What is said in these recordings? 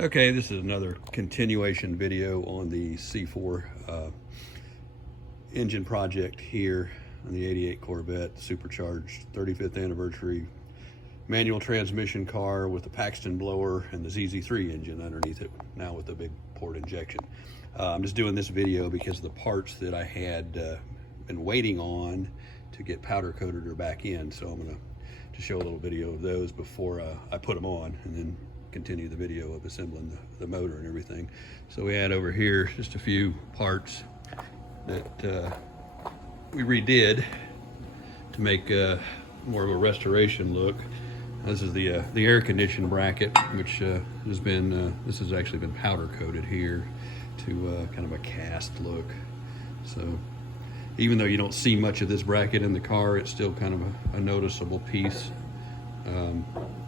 Okay, this is another continuation video on the C4 engine project here on the 88 Corvette, supercharged 35th anniversary manual transmission car with the Paxton blower and the ZZ3 engine underneath it, now with the big port injection. I'm just doing this video because the parts that I had been waiting on to get powder coated are back in, so I'm going to show a little video of those before I put them on, and then continue the video of assembling the motor and everything. So we had over here just a few parts that we redid to make more of a restoration look. This is the air condition bracket, which has been this has actually been powder coated here to kind of a cast look. So even though you don't see much of this bracket in the car, it's still kind of a noticeable piece.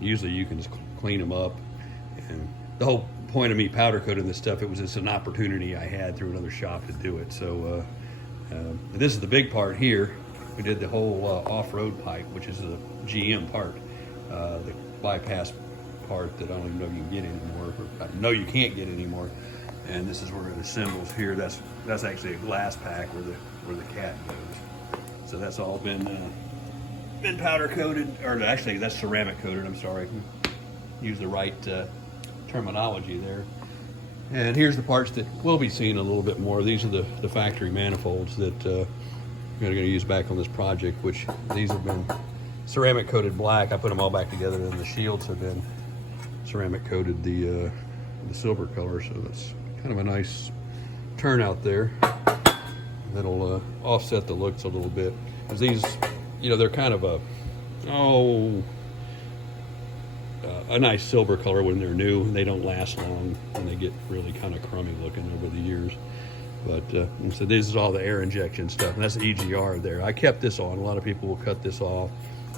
Usually you can just clean them up. And the whole point of me powder coating this stuff, it was just an opportunity I had through another shop to do it. So this is the big part here. We did the whole off-road pipe, which is a GM part, the bypass part that I don't even know if you can get anymore, or I know you can't get anymore. And this is where it assembles here. That's actually a glass pack where the cat goes. So that's all been powder coated, or actually that's ceramic coated. I'm sorry, use the right terminology there. And here's the parts that we'll be seeing a little bit more. These are the factory manifolds that we're going to use back on this project, which these have been ceramic coated black. I put them all back together, and the shields have been ceramic coated the silver color, so that's kind of a nice turnout there. That'll offset the looks a little bit, because these, you know, they're kind of a nice silver color when they're new, and they don't last long, and they get really kind of crummy looking over the years. But so this is all the air injection stuff, and that's the EGR there. I kept this on. A lot of people will cut this off.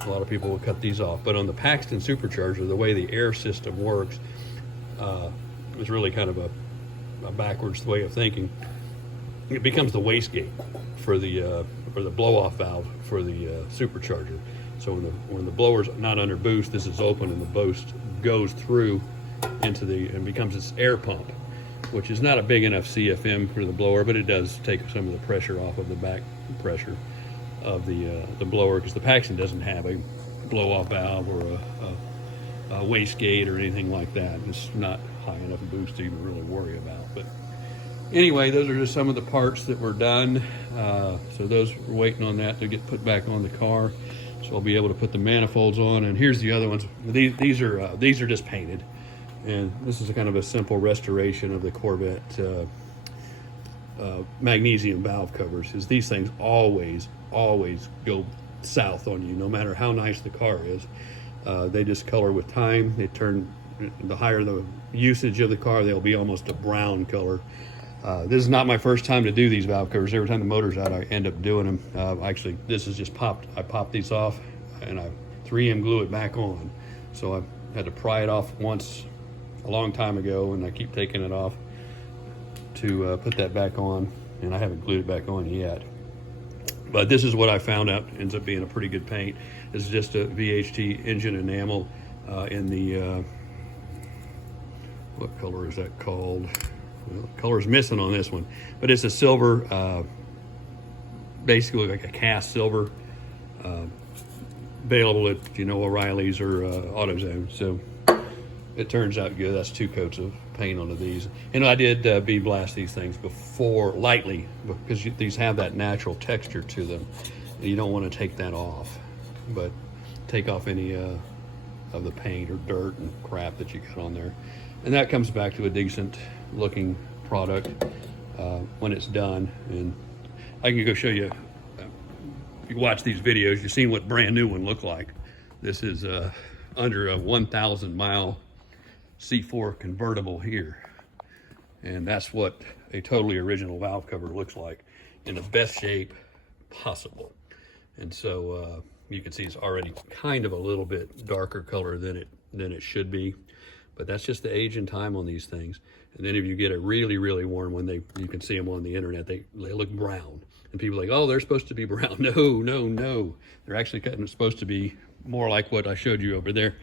A lot of people will cut these off. But on the Paxton supercharger, the way the air system works was really kind of a backwards way of thinking. It becomes the wastegate for the blow-off valve for the supercharger. So when the blower's not under boost, this is open, and the boost goes through into and becomes this air pump, which is not a big enough CFM for the blower, but it does take some of the pressure off of the back pressure of the blower, because the Paxton doesn't have a blow-off valve or a wastegate or anything like that. It's not high enough boost to even really worry about. But anyway, those are just some of the parts that were done. So those we're waiting on that to get put back on the car. So I'll be able to put the manifolds on. And here's the other ones. These are just painted. And this is a kind of a simple restoration of the Corvette magnesium valve covers. Is these things always go south on you, no matter how nice the car is. They just color with time. They turn, the higher the usage of the car, they'll be almost a brown color. This is not my first time to do these valve covers. Every time the motor's out, I end up doing them. Actually, this is just popped. I popped these off, and I 3M glue it back on. So I had to pry it off once a long time ago, and I keep taking it off to put that back on, and I haven't glued it back on yet. But this is what I found out ends up being a pretty good paint. This is just a VHT engine enamel in the, what color is that called? Well, color's missing on this one, but it's a silver, basically like a cast silver, available at, you know, O'Reilly's or AutoZone. So it turns out good. That's 2 coats of paint onto these. And I did bead blast these things before, lightly, because these have that natural texture to them. And you don't want to take that off, but take off any of the paint or dirt and crap that you got on there. And that comes back to a decent looking product when it's done. And I can go show you, if you watch these videos, you've seen what brand new one look like. This is under a 1,000 mile C4 convertible here. And that's what a totally original valve cover looks like, in the best shape possible. And so you can see it's already kind of a little bit darker color than it should be. But that's just the age and time on these things. And then if you get a really warm one, you can see them on the internet, they look brown. And people are like, oh, they're supposed to be brown. No. They're actually supposed to be more like what I showed you over there.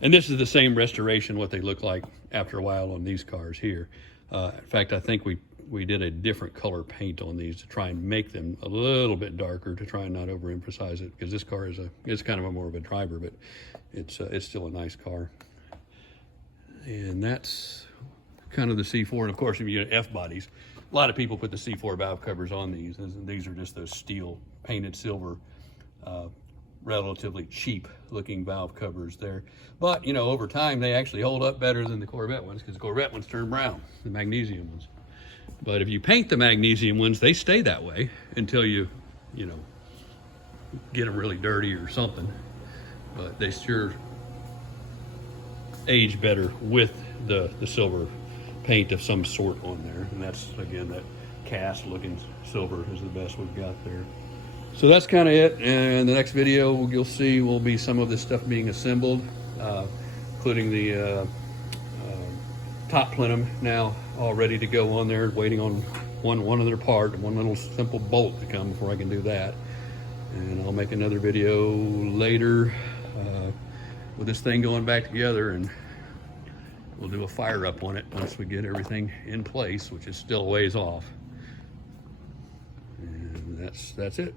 And this is the same restoration, what they look like after a while on these cars here. In fact, I think we did a different color paint on these to try and make them a little bit darker, to try and not overemphasize it, because this car is kind of more of a driver, but it's still a nice car. And that's kind of the C4. And of course, if you get F bodies, a lot of people put the C4 valve covers on these. These are just those steel painted silver, relatively cheap looking valve covers there. But, you know, over time, they actually hold up better than the Corvette ones, because the Corvette ones turn brown, the magnesium ones. But if you paint the magnesium ones, they stay that way until you know, get them really dirty or something. But they sure age better with the silver paint of some sort on there. And that's, again, that cast looking silver is the best we've got there. So that's kind of it. And the next video you'll see will be some of this stuff being assembled, including the top plenum now all ready to go on there, waiting on one other part, one little simple bolt to come before I can do that. And I'll make another video later with this thing going back together, and we'll do a fire up on it once we get everything in place, which is still a ways off. And that's it.